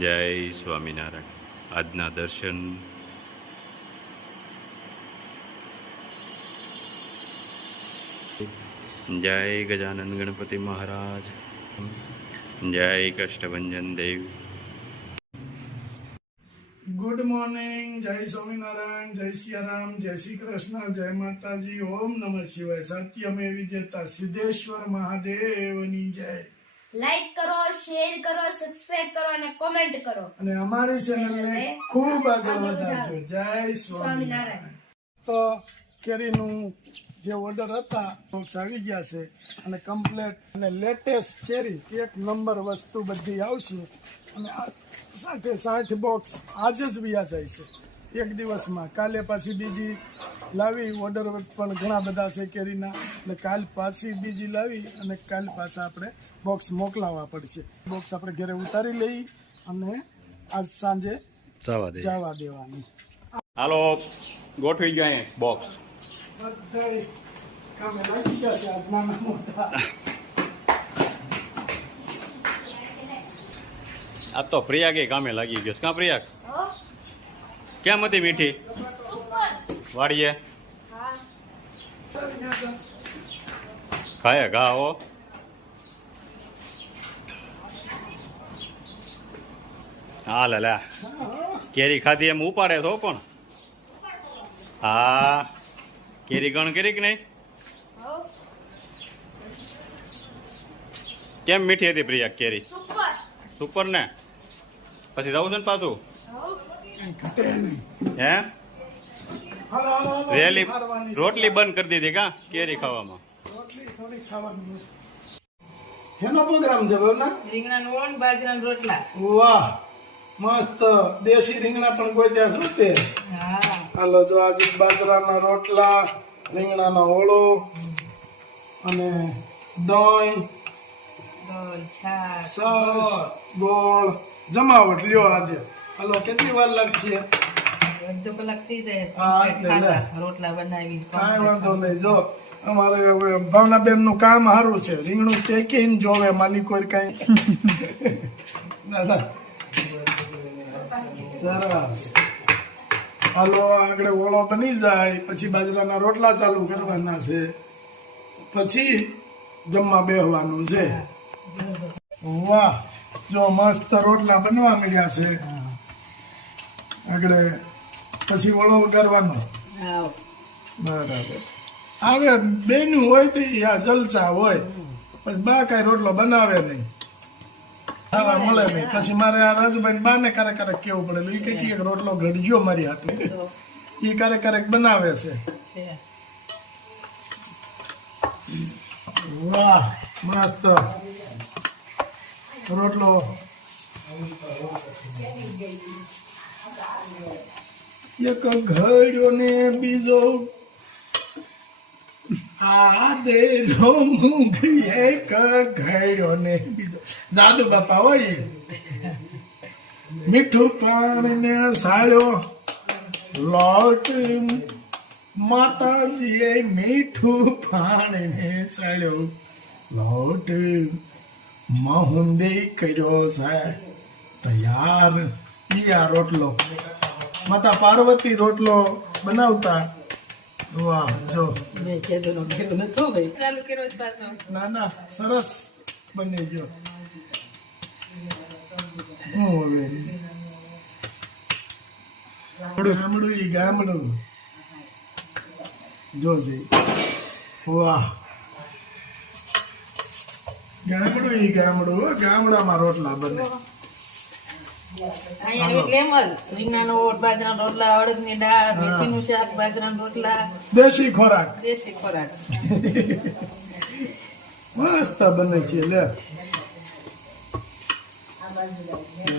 જય સ્વામિનારાયણ. આજના દર્શન જય ગજાનંદ ગણપતિ મહારાજ, જય કષ્ટભંજન દેવ. ગુડ મોર્નિંગ, જય સ્વામિનારાયણ, જય સિયારામ, જય શ્રી કૃષ્ણ, જય માતાજી, ઓમ નમઃ શિવાય. સત્યમે વિજેતા સિદ્ધેશ્વર મહાદેવની જય. લાઈક કરો, શેર કરો, સબસ્ક્રાઇબ કરો અને કોમેન્ટ કરો અને અમારી ચેનલને ખૂબ આગળ વધારજો. જય સ્વામિનારાયણ. તો કેરીનું જે ઓર્ડર હતા બોક્સ આવી ગયા છે અને કમ્પ્લેટ અને લેટેસ્ટ કેરી એક નંબર વસ્તુ બધી આવશે. અને 60 બોક્સ આજે જ વ્યા જાય છે એક દિવસમાં. કાલે પાછી બીજી લાવી, ઓર્ડર પણ ઘણા બધા છે કેરીના, એટલે કાલ પાછી બીજી લાવી અને કાલ પાછા આપણે બોક્સ મોકલાવવા પડશે. બોક્સ આપણે ઘરે ઉતારી લઈ અને આજ સાંજે જવા દેવાની. હાલો, ગોઠવી ગયા અહીંયા બોક્સ. બધા કામે લાગી ગયા છે આજ નાના મોટા. આ તો પ્રિયાગે કામે લાગી ગયો. ક્યાં પ્રિયાગ? કેમ હતી મીઠી? વાડીએ ખાય ઘા હો. હા લે કેરી ખાધી એમ ઉપાડે તો પણ. હા, કેરી ગણ કરી કે નહીં? કેમ મીઠી હતી પ્રિયા કેરી? સુપર ને. પછી જવું છે ને પાછું? હે રેલી રોટલી બંધ કરી દીધી કા કેરી ખાવામાં? એનો પ્રોગ્રામ છે બોલના? રીંગણાનું ઓણ, બાજરાના રોટલા. વાહ, મસ્ત દેશી રીંગણા પણ કોઈ ત્યાં શું તે. હા, હાલો જો આજે બાજરાના રોટલા, રીંગણાનો ઓળો અને દહીં, ગોળ, છાશ, સરસ ગોળ જમાવટ લ્યો આજે. હાલો કેટલી વાર લાગશે? અડધો કલાક થઈ જાય. હા, એટલે ખાધા, રોટલા બનાવી કાંઈ વાંધો નહીં. જો અમારે હવે ભાવનાબેન નું કામ સારું છે, રીંગણું ચેકીને જોવે માલિકો કઈ. ના ના સરસ. હાલો આગળ ઓળો બની જાય પછી બાજરાના રોટલા ચાલુ કરવાના છે, પછી જમવા બેસવાનું છે. વાહ, જો મસ્ત રોટલા બનવા મળ્યા છે. આગળ પછી ઓળો વગાડવાનો. આવ બરાબર. આવે બેનું હોય તો યા જલસા હોય, પછી બા કઈ રોટલો બનાવે નહીં, ખાવા મળે નહીં. પછી મારે આ રાજુભાઈ બાને ક્યારેક ક્યારેક કેવું પડે, એ કઈ એક રોટલો ઘડજો મારી હાથે, એ ક્યારેક ક્યારેક બનાવે છે. છે. વાહ, મસ્ત રોટલો. એક ઘડ્યો ને બીજો આ દેરો મૂંગી, એક ઘડ્યો ને બીજો. જાદુ બાપા હોય. મીઠું પાણી ને સાળ્યો લોટ, માતાજીએ મીઠું પાણી ને સાળ્યો લોટ, મહુંદી કર્યો છે તૈયાર. આ રોટલો માતા પાર્વતી રોટલો બનાવતા. વાહ, જો મેં કીધું નતો ભાઈ. ચાલુ કર્યો છે પાછો. ના ના સરસ બની ગયો. હું હવે ગામડું ઈ ગામડું જોજે. વાહ, ગામડું ઈ ગામડું, ગામડામાં રોટલા બને. અહીંયા એટલે એમ જ રીંગણાનો ઓળ, બાજરાના રોટલા, અડદની દાળ, મેથીનું શાક, બાજરાના રોટલા, દેશી ખોરાક દેશી ખોરાક. મસ્ત બને છે. લે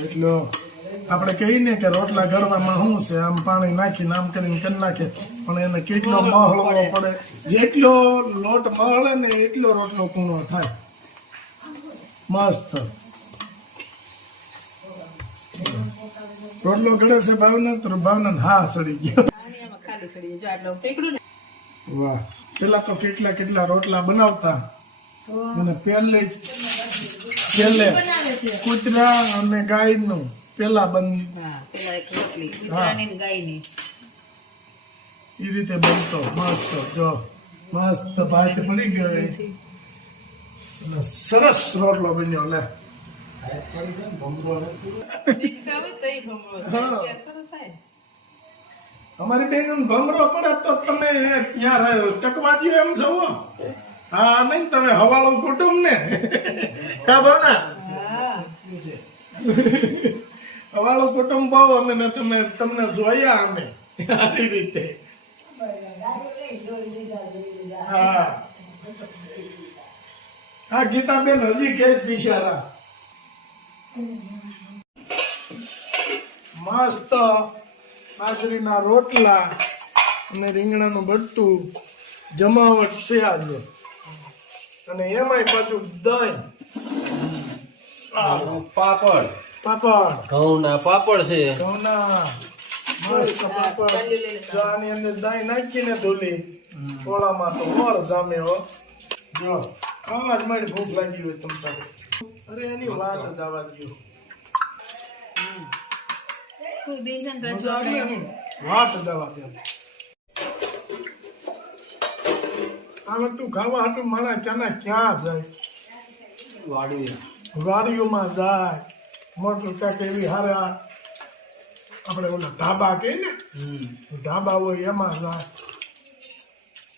એટલો આપણે કહીને કે રોટલા ઘડવામાં શું છે, આમ પાણી નાખીને આમ કરીને કરી નાખે, પણ એને કેટલો મહળવો પડે. જેટલો લોટ મહળે ને એટલો રોટલો કૂણો થાય. મસ્ત રોટલો ઘડે છે ભાવનાથ. ભાવનાથ હા સડી ગયો. આમાં ખાલી સડી જો આટલું પકડ્યું ને. વાહ, પેલા તો કેટલા કેટલા રોટલા બનાવતા. અને પહેલે કૂતરા અને ગાયનું પેલા બંધ હા પેલા એક રોટલી કૂતરાની ને ગાયની એ રીતે બનતો મસ્ત જો મસ્ત ભાત પડી ગયો અને સરસ રોટલો બન્યો લે શીખવાડો તો ઈ ભમરો થાય. ત્યાં સરસ થાય. અમારી બેન ભમરો પડે તો તમે યાર ટકવા દો એમ છો હા નહીં તમે હવાળું કુટુંબ ને કા ભાવના હા હવાળું કુટુંબ બહુ અમે ને તમે તમને જોયા અમે આવી રીતે હા હા ગીતાબેન હજી કેસ બિચારા મસ્ત બાજરીના રોટલા અને રીંગણાનું ભરતું જમાવટ છે આજે અને એમાંય પાછું દહીં પાપડ પાપડ ઘઉંના પાપડ છે ઘઉંના મસ્ત પાપડ જો આની અંદર દહીં નાખીને ધોલી ટોળામાં તો મોર જામે હો જો ખાવા જ મારી ભૂખ લાગી હોય તમ તારે અરે એની વાત જ આવવા દો કોઈ બેસન મજા આવી એની વાત જ આવવા દો આ તું ખાવા હાટું માણા ક્યાં જાય વાડીઓમાં જાય મોટું કાંઈક એવી હારા આપણે ઓલા ધાબા કહે ને ધાબા હોય એમાં જાય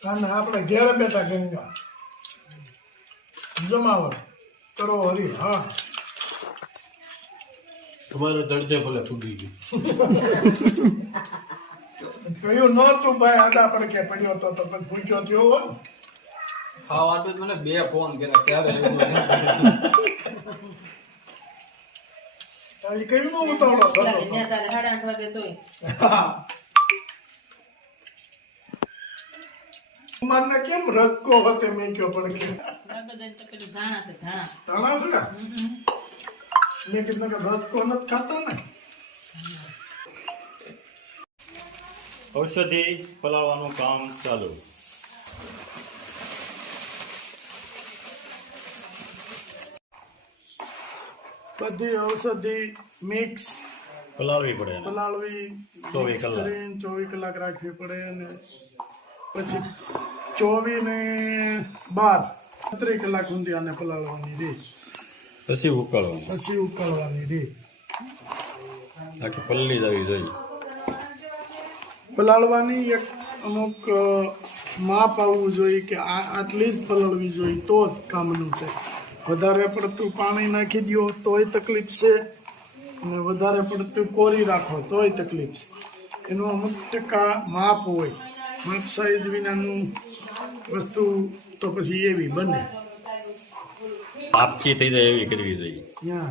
અને આપણે ઘેર બેઠા ગંગા જમાવટ કરો હરી હા તમારે દર્દે ભલે ફૂટી ગયું કહ્યું નહોતું ભાઈ આડા પડકે પડ્યો તો પછી પૂછ્યો થયો હોય ને. ખાવા તો મને 2 ફોન કર્યા ક્યારે એ કયું નો ઉતાવળો થતો લાગે ને તારે 8:30 વાગે તોય હા. મારને કેમ રજકો હતે મેં કયો પડકે બધાને તો પેલું ધાણા છે ધાણા તણા છે મેં કીધું કે રજકો નથી ખાતા ને ઔષધિ પલાવવાનું કામ ચાલુ બધી ઔષધિ મિક્સ પલાવવી પડે એને. પલાળવી 24 કલાક. 24 કલાક રાખવી પડે અને પછી 24 ને 12 30 કલાક સુધી આને પલાળવાની રીત પછી ઉકાળવાનું પછી ઉકાળવાની રીત આખી પલ્લી જવી જોઈએ પલાળવાની એક અમુક માપ આવવું જોઈએ કે આટલી જ પલાળવી જોઈએ તો જ કામનું છે વધારે પડતું પાણી નાખી દો તોય તકલીફ છે અને વધારે પડતું કોરી રાખો તોય તકલીફ છે એનું અમુક ટકા માપ હોય માપ સાઈઝ વિનાનું વસ્તુ તો પછી એવી બને આપછી થઈ જાય એવી કરવી જોઈએ હા